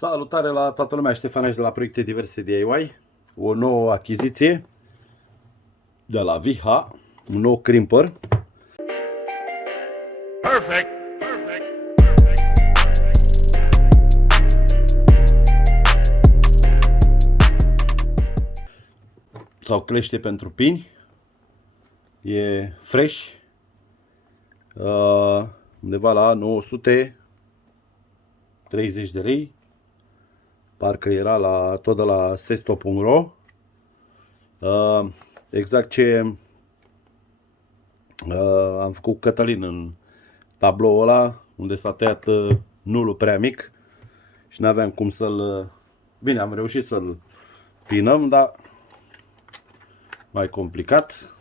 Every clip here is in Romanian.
Salutare la toată lumea, Ștefan aici de la Proiecte Diverse DIY. O nouă achiziție de la Viha, un nou crimper. Perfect. Sau clește pentru pini. E fresh. Undeva la 930 de lei. Parcă era tot de la sesto.ro. Exact ce am făcut Cătălin în tabloul ăla, unde s-a tăiat nulul prea mic și n-aveam cum să-l... Bine, am reușit să-l pinăm, dar mai complicat.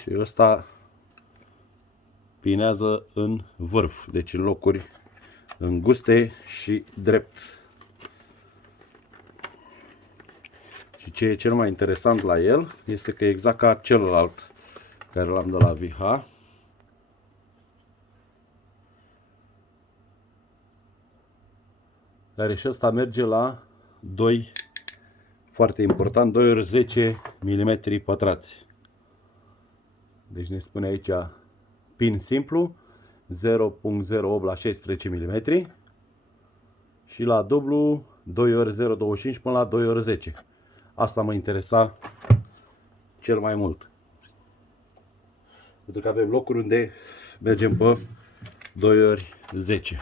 Și ăsta pinează în vârf, deci în locuri înguste și drept. Și ce e cel mai interesant la el este că exact ca celălalt care l-am de la Viha, care și ăsta merge la 2, foarte important, 2 ori 10 mm pătrați. Deci ne spune aici pin simplu 0.08 la 16 mm și la dublu 2 ori 0.25 până la 2 ori 10. Asta mă interesa cel mai mult. Pentru că avem locuri unde mergem pe 2 ori 10.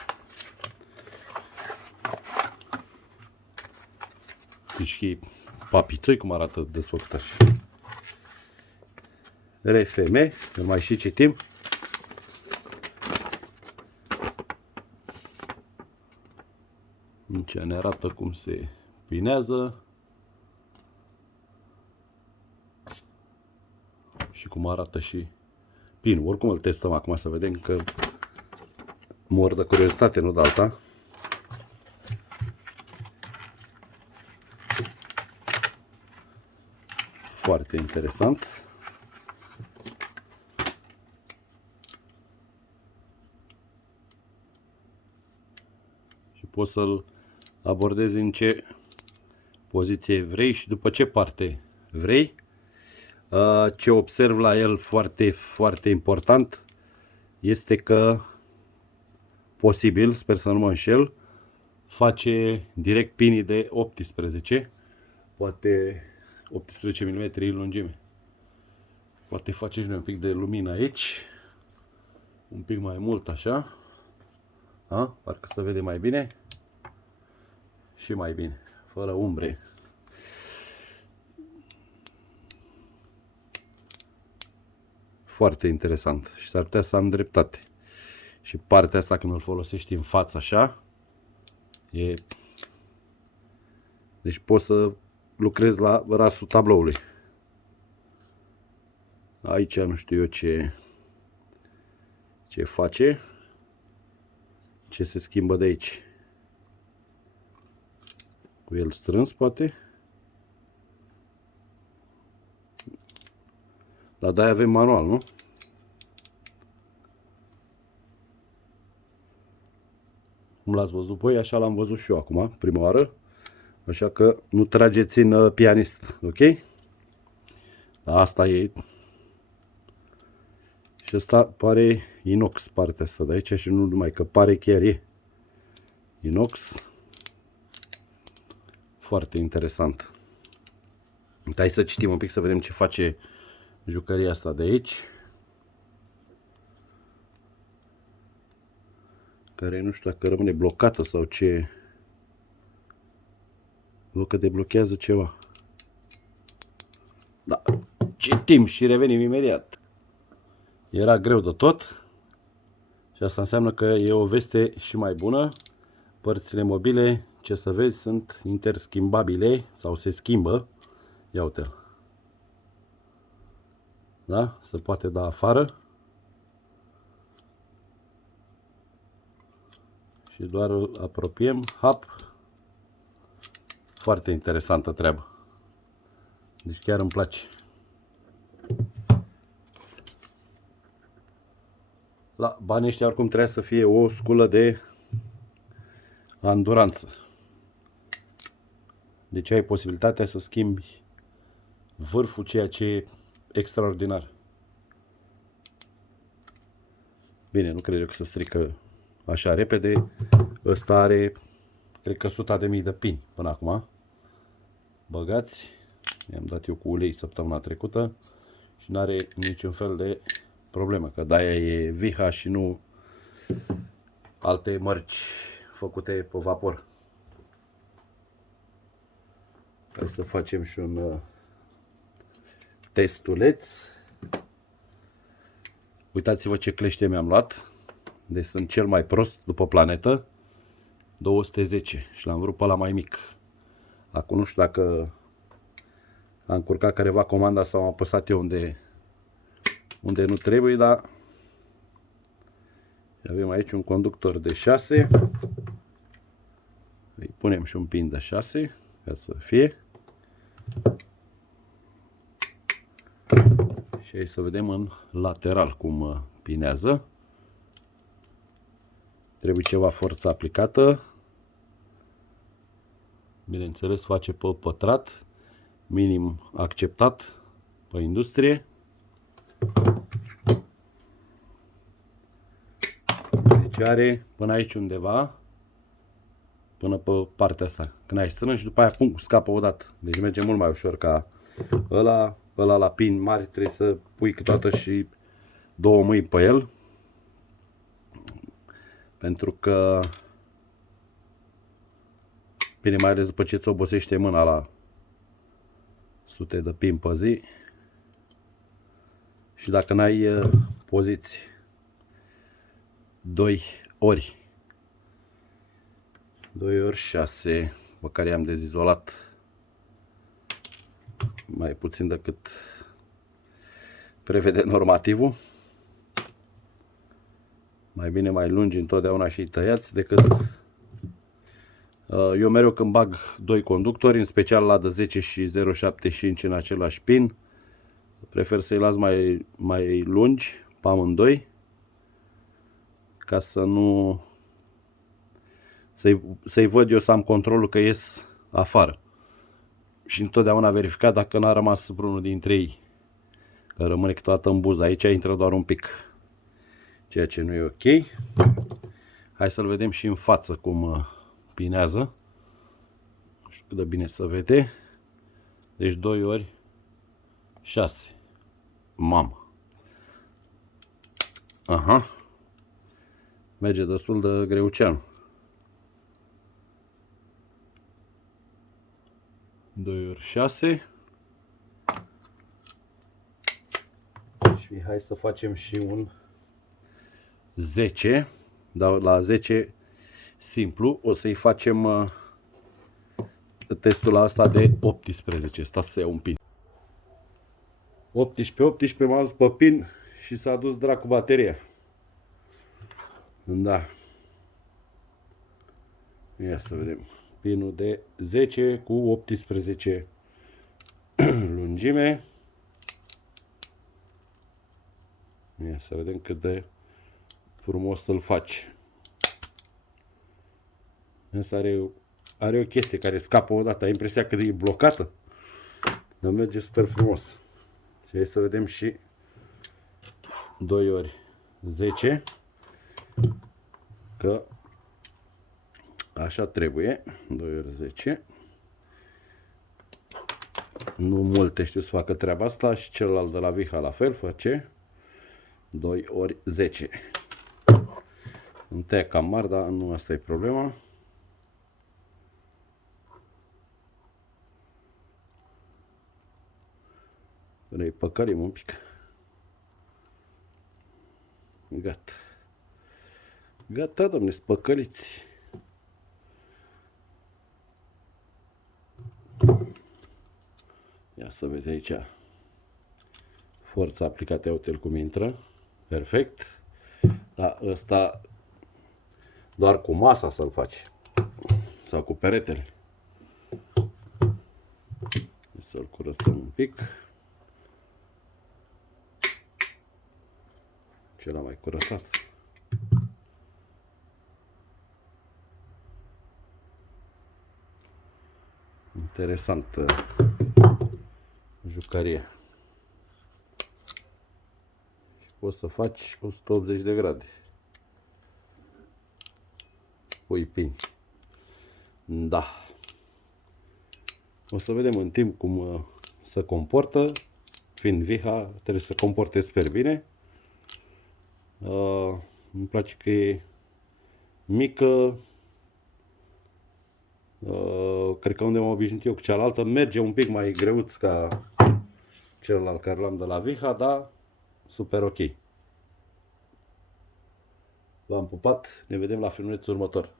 Deci papițoi cum arată desfăcut așa. RFM, îl mai și citim. Aici ne arată cum se pinează și cum arată și pinul. Oricum îl testăm acum să vedem, că mor de curiozitate, nu de alta. Foarte interesant. Și poți să-l abordezi în ce poziție vrei și după ce parte vrei. Ce observ la el foarte important este că posibil, sper să nu mă înșel, face direct pinii de 18, poate 18 mm în lungime. Poate face și noi un pic de lumină aici, un pic mai mult așa, parcă se vede mai bine și mai bine, fără umbre. Foarte interesant și s-ar putea să am dreptate. Și partea asta când îl folosești în față așa, deci poți să lucrezi la rasul tabloului. Aici nu știu eu ce face, ce se schimbă de aici. Cu el strâns poate. Dar de-aia avem manual, nu? Cum l-ați văzut voi, așa l-am văzut și eu acum, prima oară. Așa că nu trageți în pianist, ok? Asta e. Și asta pare inox, partea asta de aici, și nu numai că pare, chiar e inox. Foarte interesant. Hai să citim un pic să vedem ce face jucăria asta de aici. Care nu știu dacă rămâne blocată sau ce. Văd că deblochează ceva. Da, citim și revenim imediat. Era greu de tot. Și asta înseamnă că e o veste și mai bună. Părțile mobile, ce să vezi, sunt interschimbabile sau se schimbă. Ia uite-l. Da? Se poate da afară. Și doar îl apropiem. Hap. Foarte interesantă treabă. Deci chiar îmi place. La banii ăștia oricum trebuie să fie o sculă de anduranță. Deci ai posibilitatea să schimbi vârful, ceea ce e extraordinar. Bine, nu cred eu că se strică așa repede. Ăsta are, cred că 100.000 de pini până acum. Băgați. I-am dat eu cu ulei săptămâna trecută și nu are niciun fel de problemă, că de-aia e Viha și nu alte mărci făcute pe vapor. Hai să facem și un testuleț. Uitați-vă ce clește mi-am luat. Deci sunt cel mai prost după planetă. 210 și l-am vrut pe ăla mai mic. Acum nu știu dacă a încurcat careva comanda sau am apăsat eu unde nu trebuie, dar avem aici un conductor de 6. Îi punem și un pin de 6 ca să fie. Și hai să vedem în lateral cum pinează. Trebuie ceva forță aplicată. Bineînțeles, face pe pătrat, minim acceptat pe industrie. Deci are până aici undeva, până pe partea asta. Când ai strâns și după aia pum, scapă odată. Deci merge mult mai ușor ca ăla. Ăla la pin mari trebuie să pui câteodată și 2 mâini pe el. Pentru că, bine, mai ales după ce îți obosește mâna la sute de pin pe zi. Și dacă n-ai poziți 2 ori 6 pe care i-am dezizolat mai puțin decât prevede normativul. Mai bine mai lungi întotdeauna și tăiați decât... Eu mereu când bag 2 conductori, în special la de 10 și 0,75 în același pin, prefer să-i las mai lungi pe amândoi, ca să nu... să-i văd eu, să am controlul că ies afară. Și întotdeauna verificat dacă n-a rămas vreunul dintre ei, că rămâne câteodată în buză. Aici intră doar un pic, ceea ce nu e ok. Hai să-l vedem și în față cum pinează. Nu știu cât de bine se vede. Deci 2 ori 6. Mamă. Aha. Merge destul de greucean. 2 ori 6. Și hai să facem și un 10. Dar la 10 simplu o să-i facem testul ăsta de 18. Stați să iau un pin. 18 m-am dus pe pin și s-a dus dracu bateria. Da. Ia să vedem. Pinul de 10 cu 18 lungime. Ia să vedem cât de frumos să-l faci. Asta are o chestie care scapă odată. Ai impresia că e blocată. Dar merge super frumos. Și hai să vedem și 2 ori 10. Că așa trebuie. 2 ori 10. Nu multe știu să facă treaba asta. Și celălalt de la Viha la fel face 2 ori 10. Îmi tăia cam mari, dar nu asta e problema. Îi păcălim un pic. Gata. Gata, domne, spăcăliți. Ia să vezi aici. Forța aplicată, ia uite-l cum intră. Perfect. Dar ăsta doar cu masa să-l faci. Sau cu peretele. Să-l curățăm un pic. Ce l-am mai curățat? Interesantă jucărie. Și poți să faci 180 de grade. Pui pini. Da. O să vedem în timp cum se comportă. Fiind viha, trebuie să comporte super bine. Îmi place că e mică. Cred că unde m-am obișnuit eu cu cealaltă merge un pic mai greuț ca celălalt care l-am de la viha, dar super ok. V-am pupat, ne vedem la filmulețul următor.